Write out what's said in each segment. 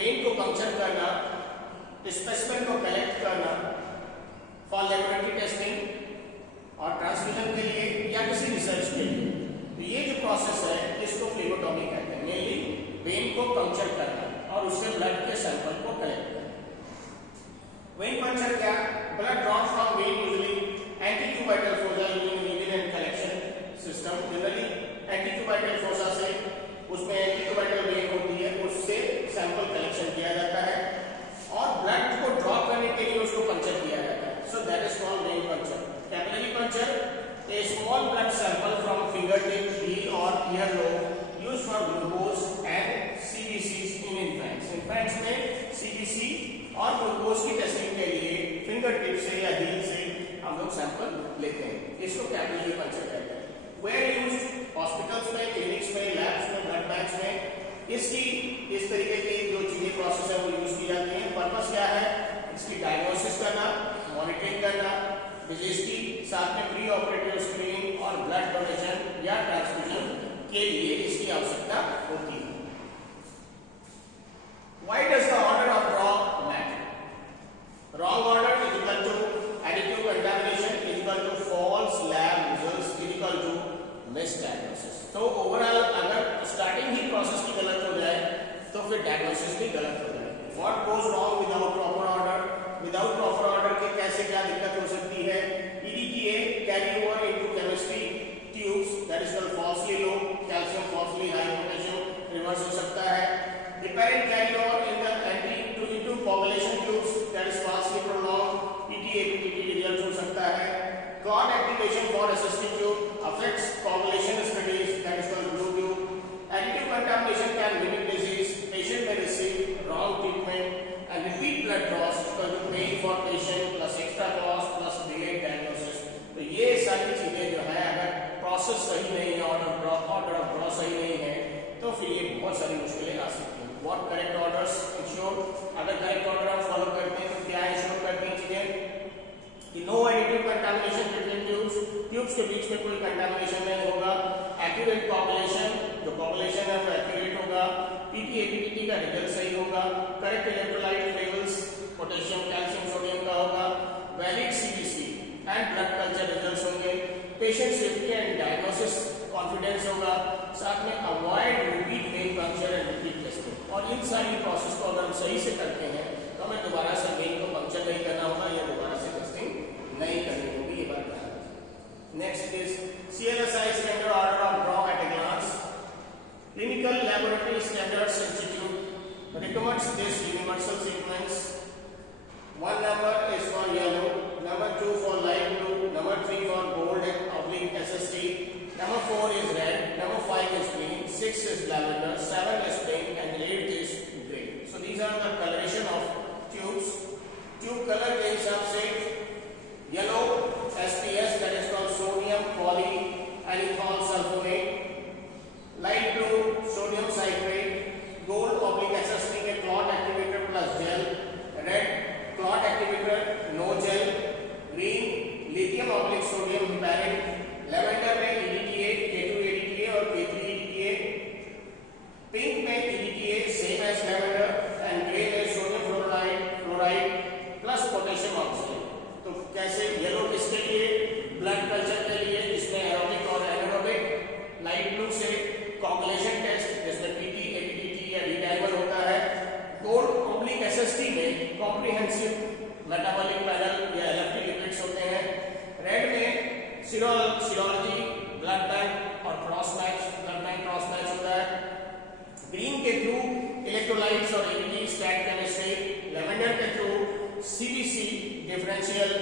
वेन को पंक्चर करना, स्पेसिमेन को कलेक्ट करना फॉर लेबोरेटरी टेस्टिंग और ट्रांसफ्यूजन के लिए या किसी रिसर्च के लिए। तो ये जो प्रोसेस है इसको फ्लेबोटॉमी कहते हैं। मेनली वेन को पंक्चर करना और उससे ब्लड के सैंपल को कलेक्ट करना। वेन पंक्चर क्या? Blood drawn from vein usually antecubital fossa using needle and collection system. Generally antecubital fossa से उसमें एंटीट्यूबाइटल वेन होती है, उससे सैंपल कलेक्शन किया जाता है और ब्लड को ड्रॉ करने के लिए उसको पंक्चर किया जाता है। So that is called when puncture. Capillary puncture, a small blood sample from fingertip, heel or earlobe used for glucose and CBCs in infants. Infants में CBC और ग्लूकोज की टेस्टिंग के लिए फिंगर टिप से या हील से हम लोग सैंपल लेते हैं। इसको कैपिलरी पंक्चर कहते हैं। वेयर यूज्ड हॉस्पिटल्स में, क्लिनिक्स में, लैब्स में, ब्लड बैंक्स में इसकी इस तरीके की जो चीजें प्रोसेस है वो यूज की जाती है। पर्पस क्या है? इसकी डायग्नोसिस करना, मॉनिटरिंग करना, डिजीज की, साथ में प्री ऑपरेटिव स्क्रीनिंग और ब्लड डोनेशन या ट्रांसफ्यूजन के लिए इसकी आवश्यकता होती है। Why does the order of draw matter? Wrong order is equal to additive contamination is equal to false lab results is equal to misdiagnosis. तो ओवरऑल अगर स्टार्टिंग ही प्रोसेस की गलत हो जाए तो फिर डायग्नोसिस भी गलत हो जाए। What goes wrong without proper order? Without proper order के कैसे क्या दिक्कत हो सकती है? EDTA carry over into chemistry tubes that is called falsely low, calcium falsely high, potassium reverse हो सकता है। Heparin carry over in the into coagulation tubes that is falsely prolonged, PTA-PTT results हो सकता है। Clot activation for SST tube affects coagulation studies that is called blue tube. Additive contamination can mimic disease. Patient may receive wrong treatment and repeat blood draws because of paying for patient plus extra cost plus delayed diagnosis. तो ये सारी चीजें जो है अगर प्रोसेस सही नहीं है, ऑर्डर ऑफ ड्रॉ सही नहीं है तो फिर ये बहुत सारी मुश्किलें आ सकती हैं। What correct orders ensure? अगर करेक्ट ऑर्डर आप फॉलो करते हैं तो क्या इंश्योर करती हैं चीजें कि no additive contamination between tubes के बीच में कोई कंटामिनेशन नहीं होगा। एक्यूरेट कोगुलेशन, जो कोगुलेशन है वो एक्यूरेट होगा। पीटीए-पीटीटी का रिजल्ट सही होगा। Correct electrolyte levels potassium, calcium, sodium का होगा। Valid CBC and blood culture results होंगे। Patient safety and diagnosis confidence होगा। साथ में avoid repeat vein puncture and repeat testing. और इन सारी प्रोसेस को अगर हम सही से करते हैं तो हमें दोबारा से वेन को पंक्चर नहीं करना होगा या दोबारा से टेस्टिंग नहीं करनी होगी। ये बात ध्यान रखिए। Next is CLSI standard order of draw at a glance. Clinical Laboratory Standards Institute recommends this universal sequence. One number is for yellow, number 2 for light blue, number 3 for gold and oblique SST, number 4 is red, number 5 is green, 6 is lavender, 7 is pink and 8 is grey. So these are the coloration of tubes. Tube color के हिसाब से yellow SPS that is called sodium polyalcohol sulfonate, light blue sodium citrate, gold oblique SST के clot activator plus gel, red clot activator no gel, green lithium oblique sodium heparin, lavender में EDTA, K2 EDTA और K3 EDTA, pink में EDTA same as lavender and grey में sodium fluoride plus potassium oxalate। तो कैसे येलो किसके लिए? Blood culture के लिए, इसमें एरोबिक और एनारोबिक। लाइट ब्लू से कोगुलेशन टेस्ट जिसमें पीटी, एपीटीटी या डी-डाइमर होता है। गोल्ड ऑब्लिक एसएसटी में कॉम्प्रिहेंसिव मेटाबॉलिक पैनल या एलएफटी लिपिड्स होते हैं। रेड में सीरोलॉजी, ब्लड बैंक और cross match, blood bank cross match होता है। ग्रीन के थ्रू इलेक्ट्रोलाइट्स और एबीडी स्टैट केमिस्ट्री, लेवेंडर के through CBC differential,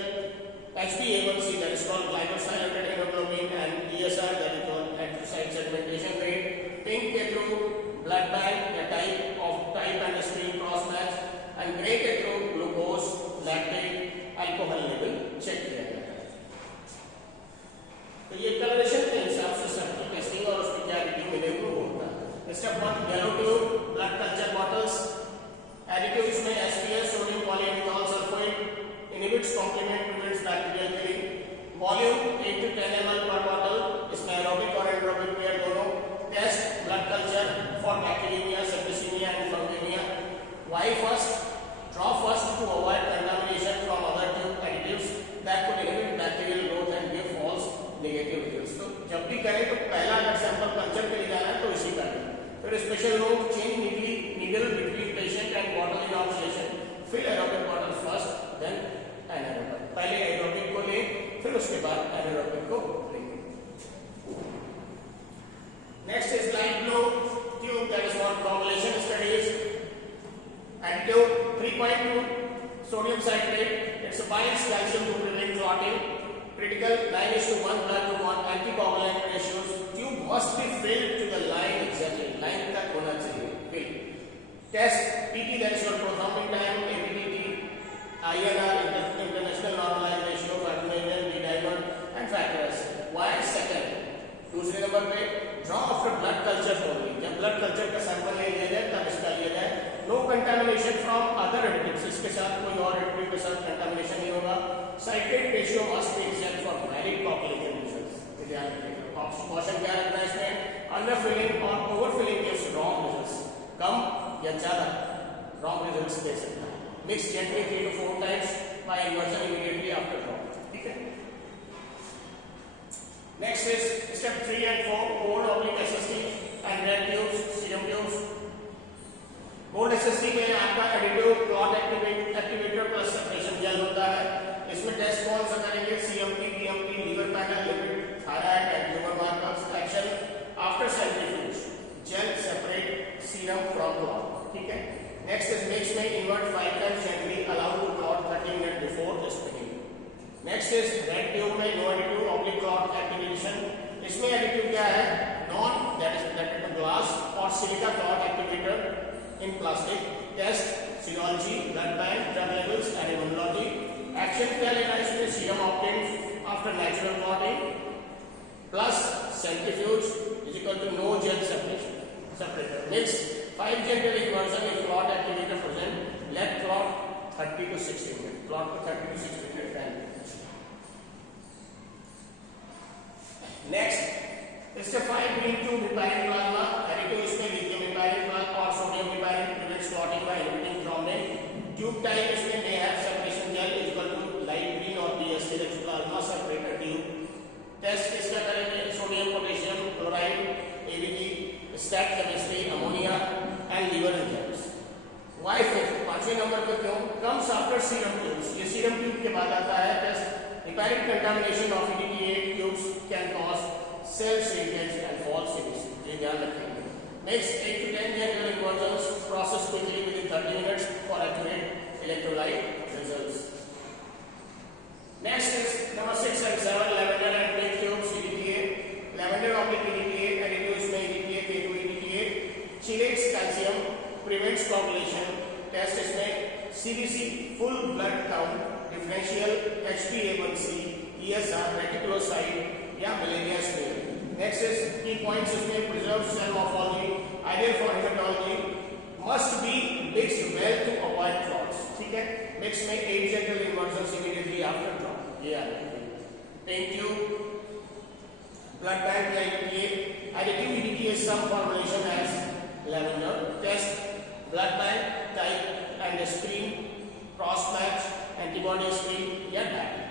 HbA1c that is called glycosylated hemoglobin and ESR that is called erythrocyte sedimentation rate, pink के through blood bank या type and stream cross match and grey के through glucose, lactate, alcohol level check किया जाता है। तो ये कलरेशन के हिसाब से सबकी टेस्टिंग और उसकी क्या रीडिंग मिलेगी वो होता है। Step 1 yellow tube, blood culture bottles, additive इसमें SPS sodium polyalcohol sulphate inhibits complement, prevents bacterial killing. Volume 8 to 10 ml per bottle. इसमें aerobic और anaerobic पेयर दोनों. Test blood culture for bacteremia fill aerobic water first then anaerobic, पहले aerobic को ले फिर उसके बाद एनारोबिक को लेंगे। Next is light blue tube, that is for coagulation studies, and tube 3.2 sodium citrate, it binds calcium to prevent clotting, critical 9:1 blood to anticoagulant ratios, tube must be filled to the line exactly, line तक होना चाहिए fill. Test PT, that is your prothrombin time, APTT, INR international normalized ratio, factorial D-dimer and factor S. Why second? दूसरे नंबर पे draw after blood culture only, जब blood culture का sample ले लिया जाए तब इसका लिया जाए। No contamination from other additives, इसके साथ कोई और एडिटिव के साथ कंटामिनेशन नहीं होगा। Citrate ratio must be exact for valid population results, ध्यान रखिएगा। कॉशन क्या रखना है इसमें, अंडर फिलिंग और over filling gives wrong results, कम या ज्यादा रॉन्ग रिजल्ट्स दे सकता है। Mix gently 3 to 4 times by inversion immediately after drop, ठीक है। Next is step 3 and 4 gold oblique SST and red tubes, serum tubes. Gold SST में आपका additive clot activator plus separation gel होता है। इसमें टेस्ट कौन सा करेंगे, CMP, PMP, liver panel, lipid, thyroid and tumour markers. Action after centrifuge, gel separate serum from clot, ठीक है। नेक्स्ट इज मिक्स में invert 5 times gently, allow to clot 30 minutes before spinning. Next is red tube में no additive oblique clot activation, इसमें एडिटिव क्या है, none that is glass और silica clot activator in plastic. Test serology, blood bank, drug levels and immunology. Action क्या लेना है इसमें, serum obtained after natural clotting plus centrifuge is equal to no gel separator. Next 5 gentle inversion if clot activator present, let clot 30 to 60 minutes, clot to 30 to 60 minutes time. Next step 5 green tube heparin plasma, additive इसमें lithium heparin और sodium heparin prevents clotting by inhibiting thrombin. Tube type इसमें may have separation gel is equal to light green or BSC rich plasma separator tube. Test इसका करेंगे sodium, potassium, chloride, ABG, stack chemistry, ammonia and liver enzymes. Why fifth, पांचवें नंबर पर क्यों, comes after serum tubes, ये serum tube के बाद आता है। Test heparin contamination of EDTA tubes can cause cell shrinkage and false CBC, ये ध्यान रखेंगे। Next 8 to 10 general inversions, process quickly within 30 minutes for accurate electrolyte results. Next is number 6 and 7 lavender and pink tubes, EDTA, lavender oblique EDTA, additives में EDTA, K2 EDTA, chelates calcium, prevents coagulation. Test इसमें CBC, full blood count, differential, HbA1c, ESR, reticulocyte या malaria screen. Next is key points इसमें preserves cell morphology, ideal for hematology, must be mixed well to avoid clots, ठीक है। Mix में 8 gentle inversions immediately after clot, ये आ जाएगी। Pain tube, blood bank या EDTA, additive EDTA some formulation as lavender. Test blood bank type and screen, cross match, antibody screen या DAC.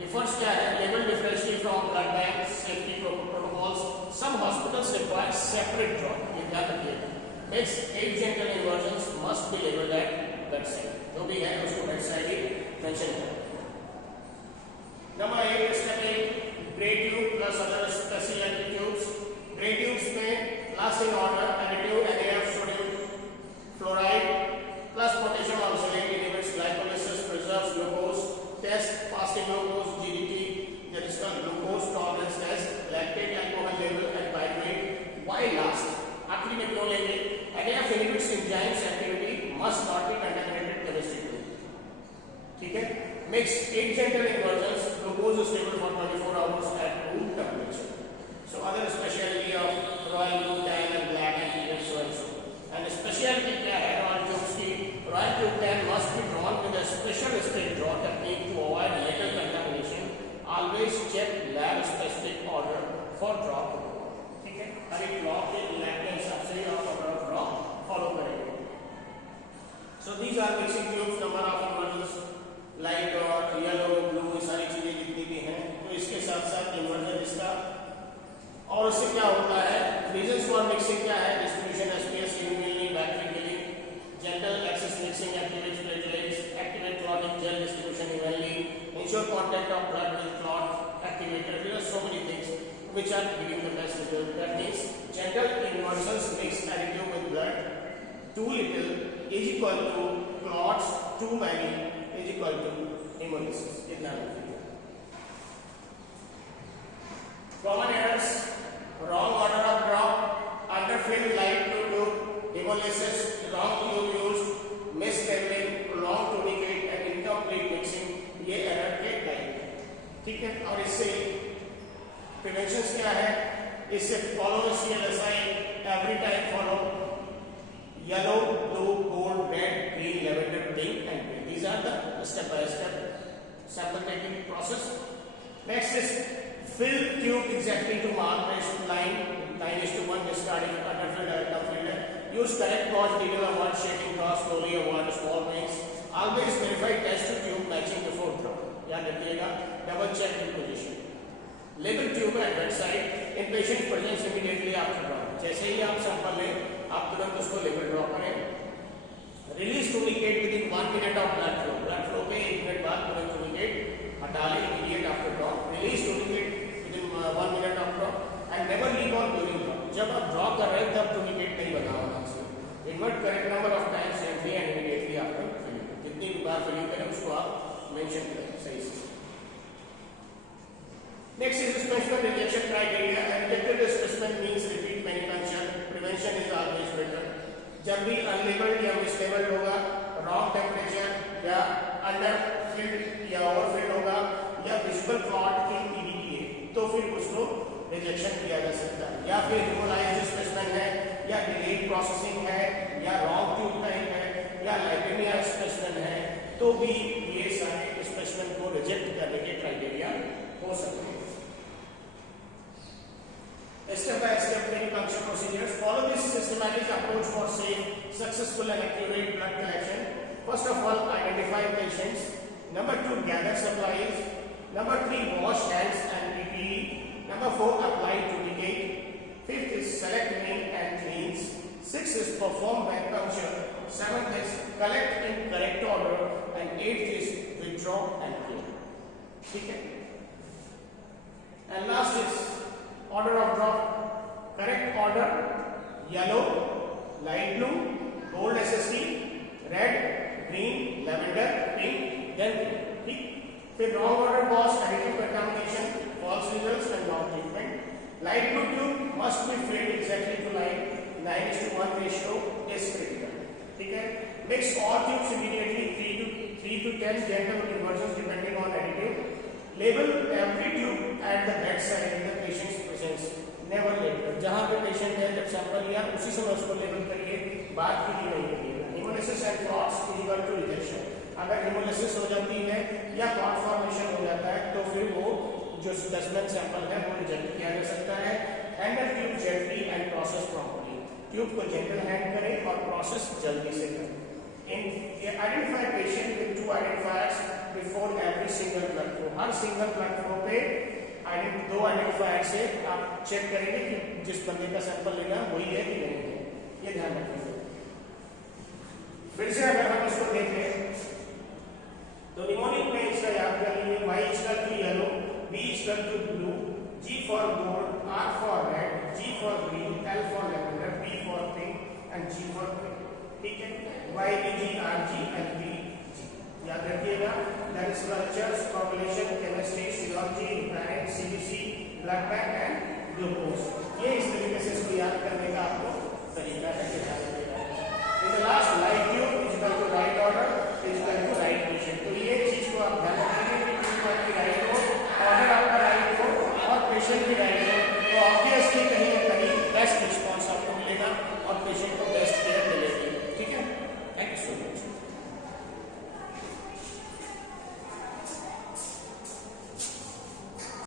Differs क्या है, label differentially from blood bank, safety protocols. Some hospitals require separate draw, ये ध्यान रखिएगा। Next 8 gentle inversions must be labeled at bedside, जो भी है उसको bedside ही mention करें। Number 8 step 8 gray tube plus other specialty tubes. Gray tubes में last in order additive NaF sodium fluoride plus potassium oxalate inhibits glycolysis, preserves glucose. Test fasting glucose, GDT, that is called glucose tolerance test, lactate alcohol level and pyruvate. Why last? आखिरी में क्यों लेंगे? NaF inhibits enzymes activity, must not be contaminated chemistry. ठीक है? Mix 8 gentle inversions, glucose is stable for 24 hours at room temperature. So other specialty of royal blue, tan and black and so and so. And specialty क्या है royal tubes की? Royal tube tan must be drawn with a special straight draw technique to avoid later contamination. Always check lab specific order for draw. ठीक है? हर एक draw के lab के हिसाब से आप order of draw follow करेंगे. So these are mixing tubes, number of inversions, light और yellow, blue, ये सारी चीजें जितनी भी हैं, तो इसके साथ साथ inversion इसका और उससे क्या so many things which are giving the best result. That means general inversions mix additive with blood. Too little is equal to clots, too many is equal to hemolysis. इतना लिखिए. Common errors: wrong order of drop, underfilled light to tube, hemolysis, wrong tube used, misleveling, wrong tunicate and incomplete mixing. ये एरर के टाइप है. ठीक है. और इससे प्रिवेंशन क्या है? इससे follow the CLSI every time follow yellow, blue, gold, red, green, lavender, pink and green. These are the step by step sample taking process. Next is fill tube exactly to mark ratio line 9:1 discarding underfilled or underfilled. Use correct gauge needle avoid shaping cross slowly avoid small veins. Always verify test to tube matching before drop. याद रखिएगा. Double check in position. Label tube at bedside in patient presence immediately after drop. जैसे ही आप सैंपल लें आप तुरंत उसको label draw करें. Release tourniquet within 1 minute of blood flow. Blood flow के 1 मिनट बाद तुरंत टूनिकेट हटा लें immediate after drop. Release tourniquet within 1 minute of drop and never leave on during drop. जब आप ड्रॉ कर रहे हैं तब टूनिकेट नहीं बना होना चाहिए. Invert correct number of times gently and immediately after filling. जितनी बार फिलिंग करें उसको आप मेंशन करें सही से. Next is specimen rejection criteria. Rejected specimen means repeat manufacture. Prevention is always better. जब भी unlabeled या mislabeled होगा, wrong temperature या underfilled या overfilled होगा या visible clot in EDTA, तो फिर उसको rejection किया जा सकता है. या फिर hemolyzed specimen है या delayed processing है या wrong tube type है या leukemia specimen है, तो भी ये सारे specimen को reject करने के criteria हो सकते हैं. Step by step venipuncture procedures. Follow this systematic approach for safe, successful and accurate blood collection. First of all, identify patients. Number 2, gather supplies. Number 3, wash hands and PPE. Number 4, apply tunicate. 5th is select mean and means. 6th is perform venipuncture. 7th is collect in correct order and 8th is withdraw and clear. ठीक है. And last is order of drop. Correct order: yellow, light blue, gold SSD, red, green, lavender, pink, then green. ठीक. फिर wrong order cause additive contamination, false results and wrong treatment. Light blue tube must be filled exactly to line. 9:1 ratio is critical. ठीक है. Mix all tubes immediately. 3 to 10 gentle inversions depending on additive. Label every tube at the bedside in the patient's presence. Never later. जहाँ पे पेशेंट है जब सैंपल लिया उसी समय उसको लेबल करिए, बात की नहीं करिएगा. Hemolysis and clots is equal to rejection. अगर hemolysis हो जाती है या clot formation हो जाता है तो फिर वो जो specimen सैंपल है वो रिजेक्ट किया जा सकता है. Handle tube gently and process properly. Tube को gentle hand करें और process जल्दी से करें. Identify patient with 2 identifiers before every single blood flow. Her single blood flow पे 2 आइडेंटिफायर से आप चेक करेंगे कि जिस बंदे का सैंपल लेना वही है कि नहीं है. ये ध्यान रखिए. फिर से अगर हम इसको देखें तो निमोनिक में इसका याद कर लीजिए. Y equal to yellow, B equal to blue, G for gold, R for red, G for green, L for lavender, P for pink and G for green. ठीक है. YBG, RG, LB, याद रखिएगा. That is cultures, formulation, chemistry, serology, planet, CBC, blood bank and glucose. ये इस तरीके से इसको याद करने का आपको तरीका है. In the last, light tube is equal to right order is equal to right ratio.